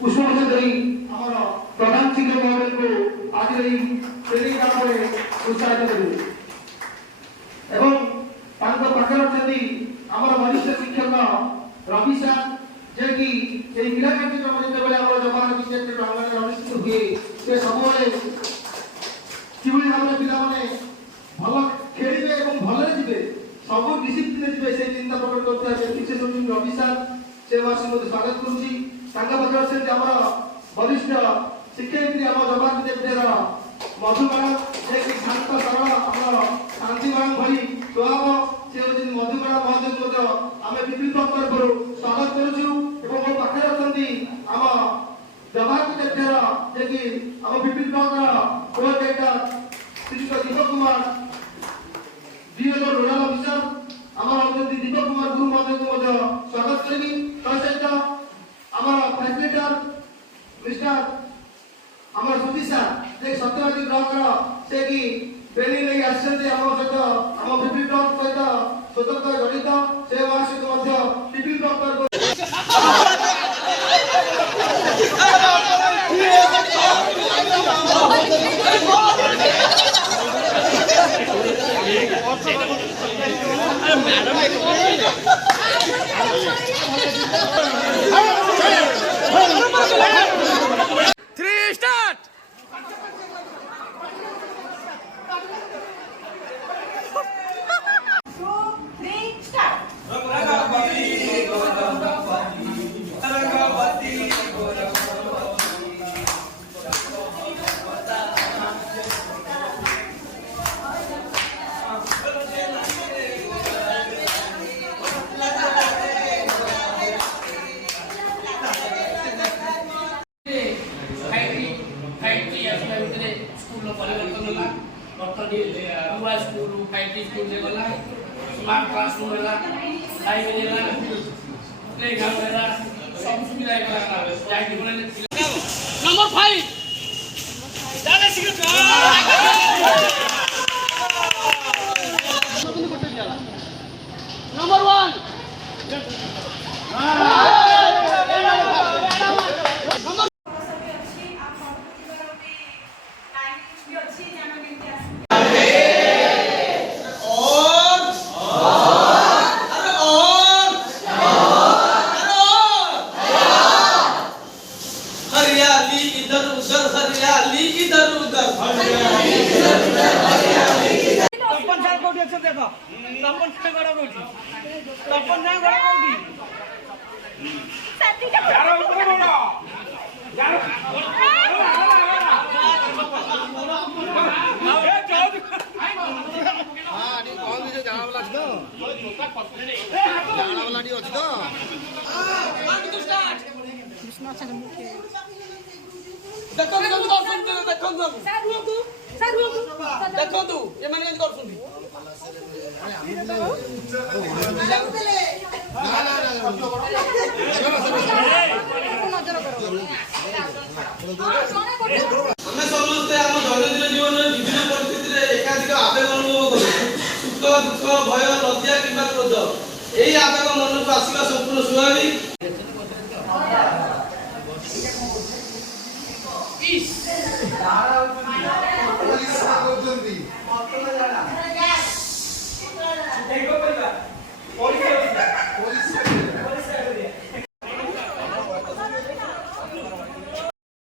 पुष्पगुच्छ देई हमर प्रधान शिक्षक महोदय को आज रही ट्रेनिंग काम में उत्साहित करिवे एवं तांको पाखर अछंती हमर वरिष्ठ शिक्षक रवि सर जे कि ए क्रीड़ा कार्यक्रम जेतेबेले हमर जवान विद्यार्थी प्रांगण अनुष्ठित हुए से सबले किबळी भाबरे पिला माने भल खेलिबे एवं भलरे जिबे सब डिसिप्लिन जिबे से चिंता प्रकट करते व्यक्ति से रवि सर से वासी मते स्वागत करूची तांका पाखर अछंती हमर वरिष्ठ शिक्षयित्री हम जवान विद्यार्थी मधुबाला जे कि शांत सरल हमर शांतिबान भली स्वभाव से होती मधुबाला महोदय को आम विपिन तरफ स्वागत करूँ और मो पाखे अच्छी आम जवाहर विद्यार्थी जे कि आम विपिन को श्री दीपक कुमार डीएलओ नोडाल अफिसर आम दीपक कुमार गुरु महोदय को स्वागत करी सहित आम फैसिलिटर मिस्टर आम सुधीशा जे सत्यवादी ब्लॉक से कि ट्रेनिंग नहीं आसते आम सहित आम विपिन ब्लॉक सहित स्वतंत्र जड़ित से सहित Vipin block smart classroom library playground सब सुविधा नंबर 5 नंबर 1 भय लज्जा कि क्रोध यही आवेग मन को आसवा संपूर्ण स्वाभाविक परीक्षा